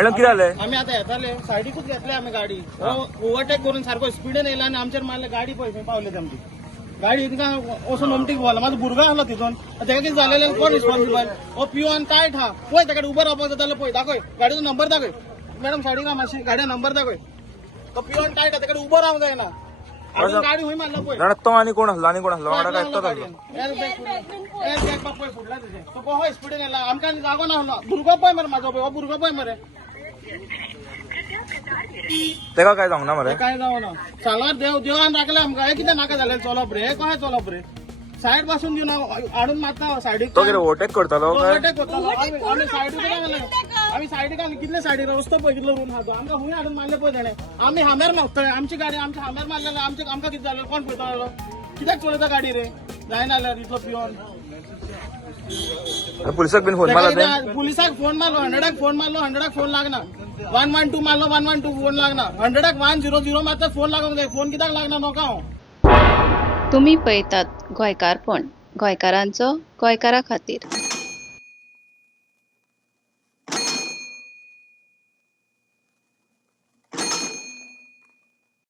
Madam किती झालंय? आम्ही आता येताले सायडीकूच घेतले आम्ही गाडी ओव्हरटेक करून सारखं स्पीडे नेला आणि आमच्या मारले गाडी पळय पावले आमची गाडी तिका असं नमटीक बोला माझा भुरगा आला तिथून त्याच्या किती झालेलं कोण रिस्पॉन्सिबल ओ पिओन टायट हा पळय त्याकडे उभं राहतो जाताले पळय दाखव गाडीचा नंबर दाखव मॅडम सायडी का माशी गाड्या नंबर दाखव तो पिओन टायट आहे त्याकडे उभं राहून जाय ना अजून गाडी होई मारला पळय रडतो आणि कोण हल्ला वाडा काय तो फुटला तिथे तो पोहा स्पीडे नेला आमच्या जागो ना भुरगो पळय मरे माझा भुरगो पळय मरे तेका काय सांगू ना मरे काय जाऊ ना चालत देवान राखले आमका हे किती नाका झाले चलप रे हे काय चलप रे साईड पासून घेऊन आडून मारता सायडीक तो किती ओव्हरटेक करतालो काय ओव्हरटेक करतालो आम्ही सायडीक गेले आम्ही सायडीक कितले सायडीक रस्तो बघितलं रूम हातो आमका हुई आडून मारले पळय तेणे आम्ही हामेर मागतोय आमची गाडी आमच्या हामेर मारलेला आमका किती झालं कोण पळतालो कित्याक चलता गाडी रे जायना आल्यार इतलो पिऊन पुलिसाक बिन फोन मारला ते पुलिसाक फोन मारलो 100 फोन मारलो 100 फोन लागना 112 मारलो 112 फोन लागना 100 100 मारता फोन लागूंक जाय फोन कित्याक लागना नका हांव तुम्ही पळयतात गोंयकारपण गोंयकारांचो गोंयकारा खातीर।